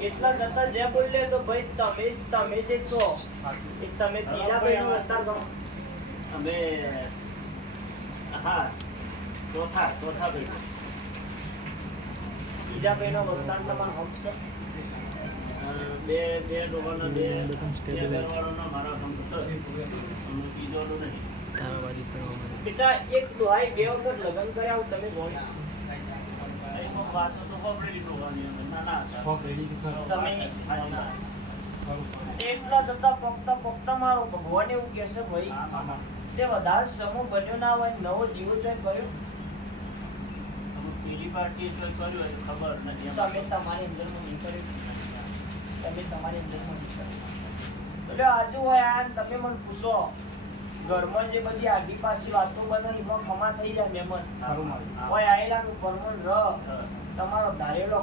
એટલા જતા જે બોલે તો ભાઈ તમે જે છો તમે ત્રીજા ભાઈનો વિસ્તાર કરો. અમે હા ચોથા ભાઈ ત્રીજા ભાઈનો વિસ્તાર તમારો હક છે. બે ડોબાનો બે ઘરવાળાનો મારા સંબંધ બીજોનો નહીં. બેટા એક દોહાઈ બે વખત લગ્ન કર્યા હું તમે જોઈ વાતો તો ખબરેલી ડોબાની નાના હતા તમે એટલા જતા પકતા મારો ભગવાન એવું કહેશે ભાઈ તે વધારે સમૂહ બન્યો ના હોય નવો દીવો જોઈ કર્યો પેલી પાર્ટી કર્યું હોય તો ખબર નથી. તમે તમારી અંદરમાં નીકળ્યું તમે તમારી અંદરમાં નીકળ્યું એટલે આજુ હોય આ તમે મને પૂછો ઘરમાં જે બધી આગી પાછી વાતો બને એમાં ખમા થઈ જાય મહેમાન હોય આયેલા પરમણ તમારો ધારેલો